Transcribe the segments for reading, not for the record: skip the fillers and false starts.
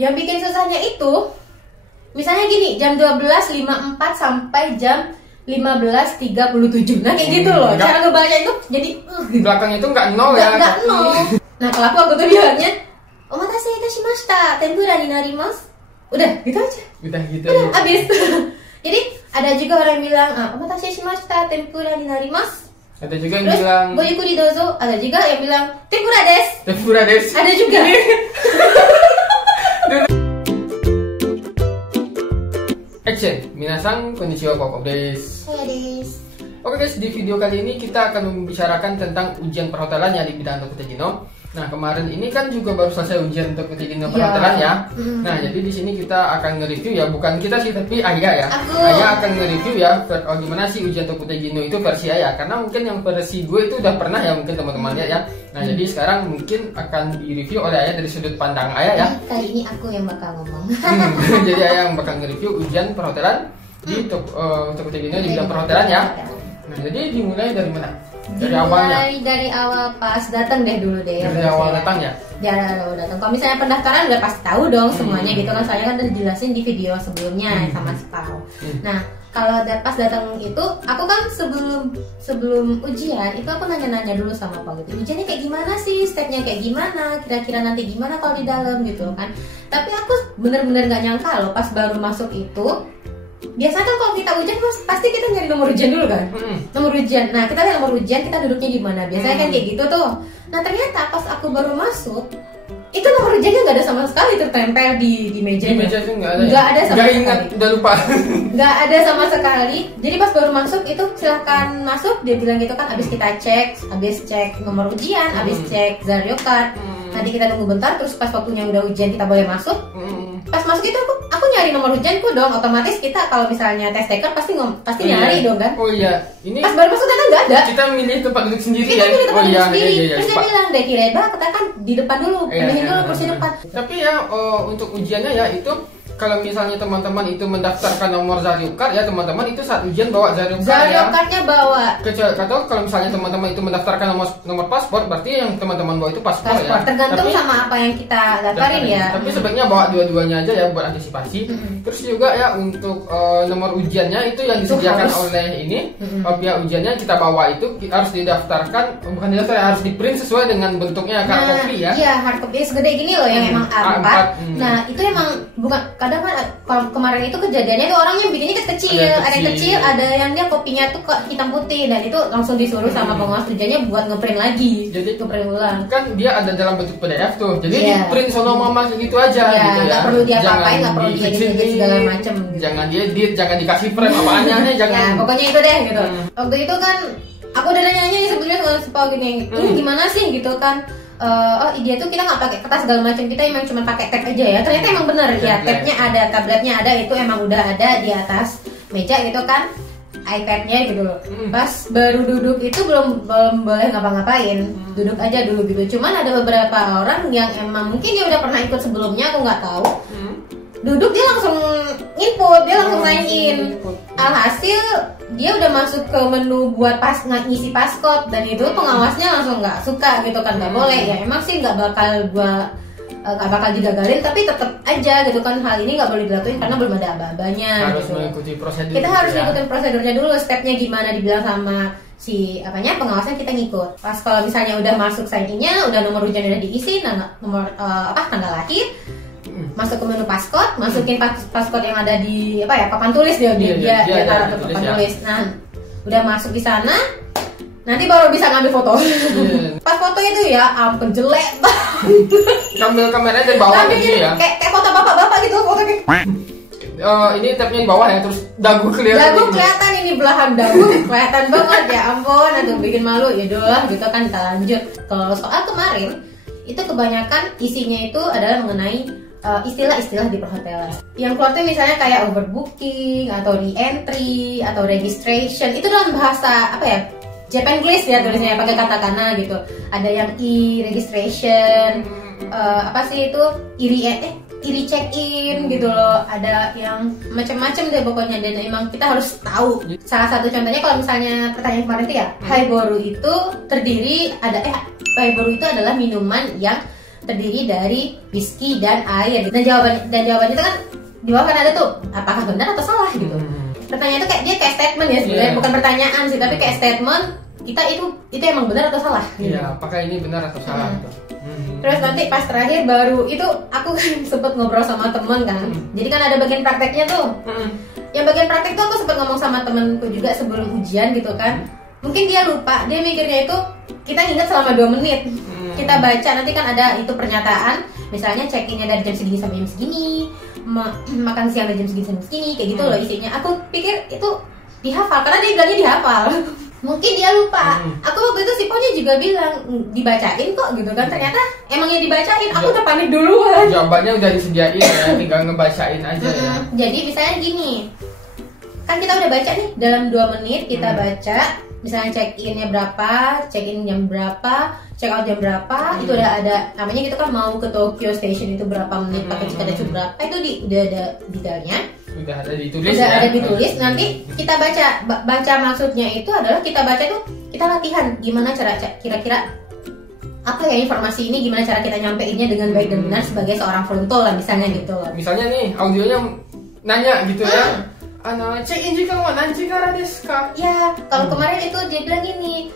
Yang bikin susahnya itu, misalnya gini, jam 12.54 sampai jam 15.37. Nah kayak gitu loh. Cara ngebaca itu jadi di belakangnya itu nggak nol ya. Nggak nol. Nah kalau aku tuh bilangnya, omatase itashimashita, tempura ni narimasu. Udah, gitu aja. Udah gitu. Udah, habis. Jadi ada juga orang yang bilang, omatase shimashita, tempura ni narimasu. Ada juga yang Terus, bilang goyukuri dozo. Ada juga yang bilang tempura desu. tempura desu. Ada juga. Action. Minasan konnichiwa, Pop desu. Saya desu. Oke guys, di video kali ini kita akan membicarakan tentang ujian perhotelan ya di bidang Tokutegino. Nah kemarin ini kan juga baru selesai ujian Tokutegino perhotelan ya. Nah jadi di sini kita akan nge-review ya, bukan kita sih tapi Ayah ya. Ayah akan nge-review ya gimana sih ujian Tokutegino itu versi Ayah. Karena mungkin yang versi gue itu udah pernah ya mungkin teman-teman lihat ya. Nah jadi sekarang mungkin akan di-review oleh Ayah dari sudut pandang Ayah ya. Kali ini aku yang bakal ngomong. Jadi Ayah yang bakal nge-review ujian perhotelan di Tokutegino di bidang perhotelan ya. Nah, jadi dimulai dari mana? Dari awalnya? Dari awal pas datang deh dulu deh. Dari awal datang ya? Dari awal datang. Kalau misalnya pendaftaran udah pasti tahu dong semuanya gitu kan. Soalnya kan udah dijelasin di video sebelumnya sama Sepau. Nah, kalau pas datang itu, aku kan sebelum ujian itu aku nanya-nanya dulu sama Pak gitu. Ujiannya kayak gimana sih? Stepnya kayak gimana? Kira-kira nanti gimana kalau di dalam gitu kan? Tapi aku bener-bener nggak nyangka loh pas baru masuk itu. Biasanya kan kalau kita ujian pasti kita nyari nomor ujian dulu kan, nomor ujian. Nah kita lihat nomor ujian, kita duduknya di mana. Biasanya kan kayak gitu tuh. Nah ternyata pas aku baru masuk, itu nomor ujiannya nggak ada sama sekali tertempel di meja. Di meja itu nggak ada. Nggak ada sama sekali. sekali. Ingat, udah lupa. Nggak ada sama sekali. Jadi pas baru masuk itu silahkan masuk. Dia bilang gitu kan, abis kita cek, abis cek nomor ujian, abis cek Zario card. Nanti kita tunggu bentar, terus pas waktunya udah ujian kita boleh masuk. Pas masuk itu aku nyari nomor ujianku dong. Otomatis kita kalau misalnya tes taker pasti nyari dong kan. Oh iya, ini pas baru masuk ternyata nggak ada. Kita milih tempat duduk sendiri kita ya. Milih tempat duduk sendiri. Iya, terus dia bilang, deh Kireba, kita kan di depan dulu, pindahin dulu kursi depan. Tapi ya untuk ujiannya ya itu kalau misalnya teman-teman itu mendaftarkan nomor Zario Card ya teman-teman itu saat ujian bawa Zario Card Zario ya. Cardnya bawa. Atau kalau misalnya teman-teman itu mendaftarkan nomor paspor, berarti yang teman-teman bawa itu paspor ya. Tergantung sama apa yang kita daftarin ya. Tapi sebaiknya bawa dua-duanya aja ya buat antisipasi. Terus juga ya untuk nomor ujiannya itu yang disediakan oleh ini pihak ujiannya kita bawa itu harus didaftarkan, bukan didaftar ya, harus di print sesuai dengan bentuknya hard copy ya. Iya, hard copy segede gini loh yang emang A4. Nah itu emang bukan, kadang kan kemarin itu kejadiannya itu orangnya bikinnya kecil, ada yang kecil, ada yang dia kopinya tuh hitam putih, dan itu langsung disuruh sama pengawas ujiannya buat ngeprint lagi. Jadi ngeprint ulang. Kan dia ada dalam bentuk PDF tuh, jadi di print sono mama gitu aja gitu ya. Nggak perlu dia apain, nggak perlu dia edit segala macem. Gitu. Jangan diedit, jangan dikasih frame apaannya nih, jangan. Ya, pokoknya itu deh gitu. Waktu itu kan aku udah nanya-nanya sebetulnya sama Sepau gini, ini gimana sih gitu kan. Oh dia tuh kita nggak pakai kertas segala macam, kita emang cuma pakai tab aja ya. Ternyata emang bener ya, tabnya ada, tabletnya ada, itu emang udah ada di atas meja gitu kan, iPadnya gitu loh. Pas baru duduk itu belum boleh ngapa-ngapain, duduk aja dulu gitu. Cuman ada beberapa orang yang emang mungkin dia udah pernah ikut sebelumnya, aku nggak tahu. Duduk dia langsung input, dia langsung sign in. Alhasil dia udah masuk ke menu buat ngisi passcode, dan itu pengawasnya langsung nggak suka gitu kan, nggak boleh ya. Emang sih nggak bakal digagalin, tapi tetap aja gitu kan, hal ini nggak boleh dilakuin karena belum ada aba-abanya. Harus gitu. mengikuti prosedur. Kita harus ngikutin prosedurnya dulu, stepnya gimana dibilang sama si pengawasnya, kita ngikut. Pas kalau misalnya udah masuk sign in-nya, udah nomor ujian udah diisi, nomor tanggal lahir, masuk ke menu passcode, masukin passcode yang ada di papan tulis dia taruh ke papan tulis. Nah, udah masuk di sana, nanti baru bisa ngambil foto. Pas foto itu ya ampun jelek banget. Ambil kameranya dari bawah gitu ya. Kayak foto bapak-bapak gitu, foto kayak. Ini tabnya di bawah ya, terus dagu kelihatan. Dagu kelihatan, ini belahan dagu kelihatan banget ya ampun, aduh bikin malu. Ya udah gitu kan, kita lanjut. Kalau soal kemarin itu kebanyakan isinya itu adalah mengenai istilah-istilah di perhotelan. Yang keluar tuh misalnya kayak overbooking atau re-entry atau registration. Itu dalam bahasa Japanese ya tulisnya, pakai katakana gitu. Ada yang registration, iri check-in gitu loh. Ada yang macam-macam deh pokoknya, dan emang kita harus tahu. Salah satu contohnya kalau misalnya pertanyaan kemarin itu ya, Haiboru itu Haiboru itu adalah minuman yang terdiri dari whisky dan air. Dan jawabannya itu kan di bawah kan ada tuh apakah benar atau salah gitu. Pertanyaan itu kayak statement ya sebenarnya, bukan pertanyaan sih, tapi kayak statement kita itu emang benar atau salah. Iya, apakah ini benar atau salah gitu. Terus nanti pas terakhir baru itu aku kan sempet ngobrol sama temen kan. Jadi kan ada bagian prakteknya tuh. Yang bagian praktek tuh aku sempet ngomong sama temenku juga sebelum ujian gitu kan. Mungkin dia lupa, dia mikirnya itu kita ingat selama 2 menit. Kita baca nanti kan ada itu pernyataan, misalnya check-innya dari jam segini sampai jam segini, makan siang dari jam segini sampai segini, kayak gitu loh isinya. Aku pikir itu dihafal karena dia bilangnya dihafal. Mungkin dia lupa. Aku waktu itu Siponya juga bilang dibacain kok gitu kan. Ternyata emangnya dibacain. Aku udah panik duluan. Jawabannya udah disediain ya, tinggal ngebacain aja ya. Jadi misalnya gini, kan kita udah baca nih dalam 2 menit kita baca. Misalnya check-innya berapa, check-in jam berapa, check-out jam berapa. Itu udah ada namanya gitu kan, mau ke Tokyo Station itu berapa menit, pakai Chikadachu berapa. Itu udah ada detailnya. Udah ada ditulis udah ya? Ada ditulis. Nanti kita baca maksudnya itu adalah kita baca tuh kita latihan gimana cara kira-kira apa ya informasi ini, gimana cara kita nyampeinnya dengan baik dan benar sebagai seorang frontal lah misalnya gitu loh. Misalnya nih audionya nanya gitu ya. Check-in jika nanti kara desu ka? Ya, kalau kemarin itu dia bilang gini,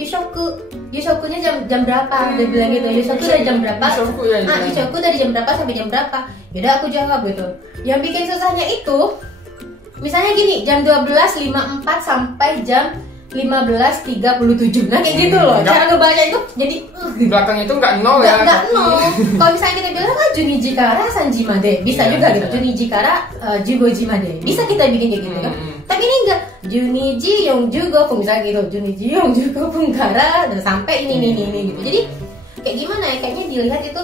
Yushokunya jam berapa? Dia bilang gitu. Yushoku dari jam berapa? Yushoku dari jam berapa sampai jam berapa? Yaudah aku jawab gitu. Yang bikin susahnya itu, misalnya gini, jam 12.54 sampai jam 15.37. Nah kayak gitu loh. Cara ngebaca itu jadi di belakang itu nggak nol ya? Nggak nol. Kalau misalnya kita bilang kan Juniji kara Sanji made, bisa juga gitu. Juniji kara Jugoji made, bisa kita bikin kayak gitu kan. Tapi ini enggak, Juniji Yongjugo pun misalnya gitu, Juniji Yongjugo pun kara dan sampai ini gitu. Jadi kayak gimana ya? Kayaknya dilihat itu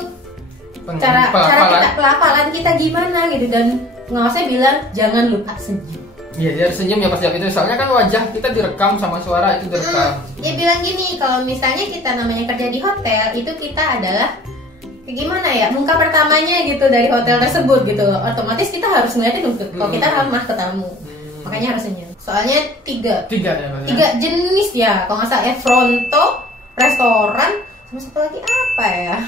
cara kita pelafalan kita gimana gitu, dan ngawasnya bilang jangan lupa senyum. Iya, dia senyum ya pas jawab itu. Soalnya kan wajah kita direkam sama suara itu direkam. Dia bilang gini, kalau misalnya kita namanya kerja di hotel, itu kita adalah gimana ya, muka pertamanya gitu dari hotel tersebut gitu. Otomatis kita harus ngeliatin kalau kita ramah ke tamu. Makanya harus senyum. Soalnya tiga jenis ya, kalau nggak salah ya, fronto, restoran, sama satu lagi apa ya?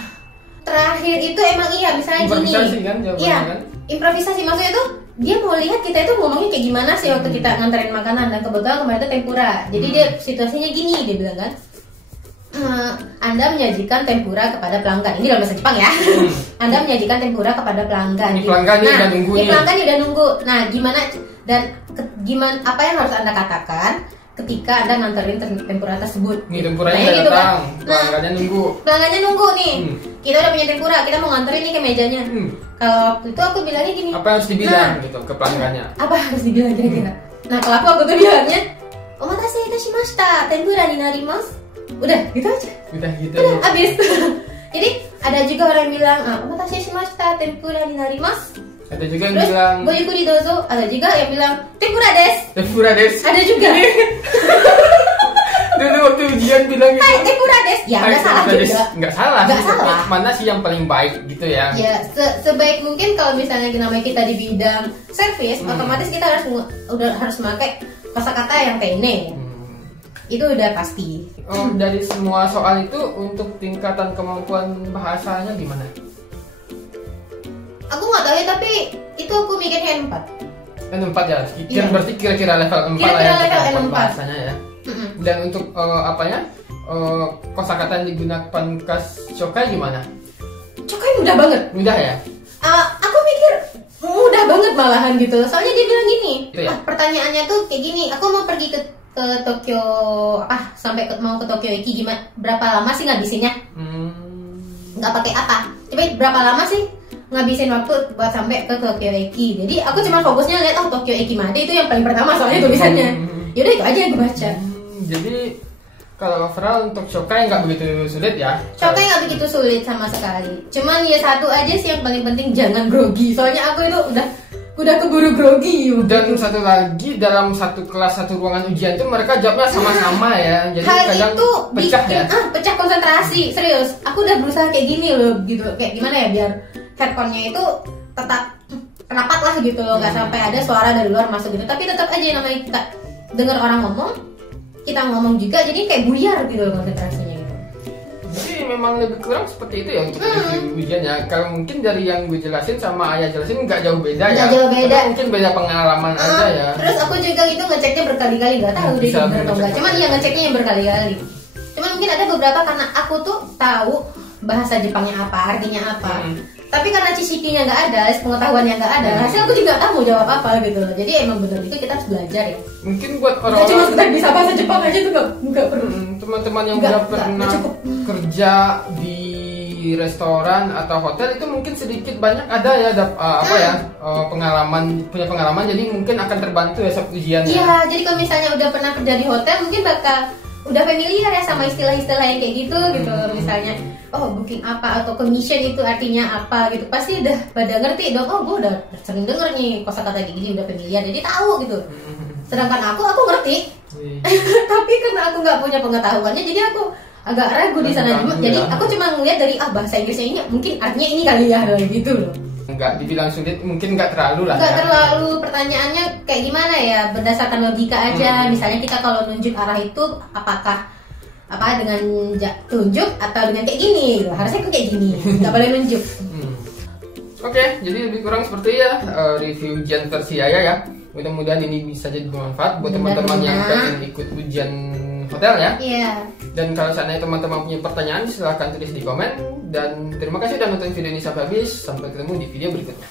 Terakhir itu emang iya, misalnya improvisasi gini. Kan, iya, kan? Improvisasi maksudnya tuh dia mau lihat kita itu ngomongnya kayak gimana sih waktu kita nganterin makanan, dan kebetulan kemarin itu tempura. Jadi dia situasinya gini, dia bilang kan, Anda menyajikan tempura kepada pelanggan. Ini dalam bahasa Jepang ya. Anda menyajikan tempura kepada pelanggan. Ini pelanggan nih udah nunggu. Ini pelanggan udah nunggu. Nah, gimana apa yang harus Anda katakan ketika Anda nganterin tempura tersebut? Nih tempuranya udah gitu datang. Kan? Pelanggannya nunggu. Pelanggannya nunggu nih. Kita udah punya tempura, kita mau nganterin nih ke mejanya. Kalau waktu itu aku bilangnya gini. Apa yang harus dibilang gitu ke pelanggannya? Apa harus dibilang kira-kira? Nah, kalau aku waktu itu bilangnya, omatase itashimashita, tempura ni narimasu. Udah, gitu aja. Udah gitu. Udah, habis. Jadi ada juga orang yang bilang, omatase shimashita, tempura ni narimasu. Ada juga yang bilang goyukuri dozo. Ada juga yang bilang tempura desu. Tempura desu. Ada juga. Dulu waktu ujian bilang gitu. Hai, tempura desu. Ya nggak salah juga. Nggak salah. Nggak salah. Mana sih yang paling baik gitu ya? Ya sebaik mungkin kalau misalnya namanya kita di bidang service, otomatis kita harus memakai kosakata yang tene. Itu udah pasti. Dari semua soal itu untuk tingkatan kemampuan bahasanya gimana? Aku nggak tahu ya, tapi itu aku mikirnya N4. N4 ya? Berarti kira-kira level 4 lah ya level N4 bahasanya ya. Dan untuk kosakata yang digunakan kas Chokai gimana? Chokai mudah banget. Mudah ya? Aku mikir mudah banget malahan gitu. Soalnya dia bilang gini, ya? Pertanyaannya tuh kayak gini, aku mau pergi ke Tokyo, mau ke Tokyo Iki, gimana? Berapa lama sih ngabisinnya? Nggak pakai apa? Coba berapa lama sih ngabisin waktu buat sampai ke Tokyo Iki? Jadi aku cuma fokusnya lihat Tokyo Iki Made itu yang paling pertama soalnya tulisannya. Yaudah itu aja yang gue baca. Jadi kalau overall untuk Chokai nggak begitu sulit ya? Chokai nggak begitu sulit sama sekali. Cuman ya satu aja sih yang paling penting, jangan grogi. Soalnya aku itu udah keburu grogi. Dan satu lagi, dalam satu kelas, satu ruangan ujian itu mereka jawabnya sama-sama ya. Jadi hal kadang itu pecah bikin, ya. Pecah konsentrasi, serius. Aku udah berusaha kayak gini loh, gitu. Kayak gimana ya biar headphone-nya itu tetap rapat lah gitu loh, nggak sampai ada suara dari luar masuk gitu. Tapi tetap aja namanya kita dengar orang ngomong, kita ngomong juga, jadi kayak buyar gitu loh konsentrasinya gitu. Jadi memang lebih kurang seperti itu ya untuk review ujiannya. Kalau mungkin dari yang gue jelasin sama Ayah jelasin nggak jauh beda ya. Nggak jauh beda. Tapi mungkin beda pengalaman aja ya. Terus aku juga itu ngeceknya berkali-kali, nggak tahu deh Bisa bener atau enggak. Cuman iya ngeceknya yang berkali-kali. Cuman mungkin ada beberapa karena aku tuh tahu bahasa Jepangnya apa, artinya apa. Tapi karena CCP-nya nggak ada, pengetahuannya nggak ada, hasil aku juga tahu mau jawab apa gitu loh. Jadi emang bener itu kita harus belajar ya. Mungkin buat Nggak cuma orang-orang sekedar bisa bahasa Jepang aja tuh nggak perlu. teman-teman yang Nggak, udah pernah cukup. kerja di restoran atau hotel itu mungkin sedikit banyak ada ya punya pengalaman, jadi mungkin akan terbantu ya saat ujiannya. Iya, jadi kalau misalnya udah pernah kerja di hotel mungkin bakal udah familiar ya sama istilah-istilah yang kayak gitu gitu. Misalnya booking apa atau commission itu artinya apa gitu, pasti udah pada ngerti dong. Gue udah sering denger nih kosakata kayak gini, udah familiar jadi tahu gitu. Sedangkan aku ngerti tapi karena aku nggak punya pengetahuannya jadi aku agak ragu di sana. Jadi aku cuma ngeliat dari bahasa Inggrisnya ini mungkin artinya ini kali ya gitu loh. Nggak dibilang sulit, mungkin nggak terlalu lah. Nggak terlalu, pertanyaannya kayak gimana ya, berdasarkan logika aja. Misalnya kita kalau nunjuk arah itu apakah dengan tunjuk atau dengan kayak gini, harusnya aku kayak gini, nggak boleh nunjuk. Oke, jadi lebih kurang seperti ya review ujian versi Ayah ya. Mudah-mudahan ini bisa jadi bermanfaat buat teman-teman yang pengen ikut ujian hotel ya. Iya. Dan kalau seandainya teman-teman punya pertanyaan silahkan tulis di komen. Dan terima kasih sudah nonton video ini sampai habis. Sampai ketemu di video berikutnya.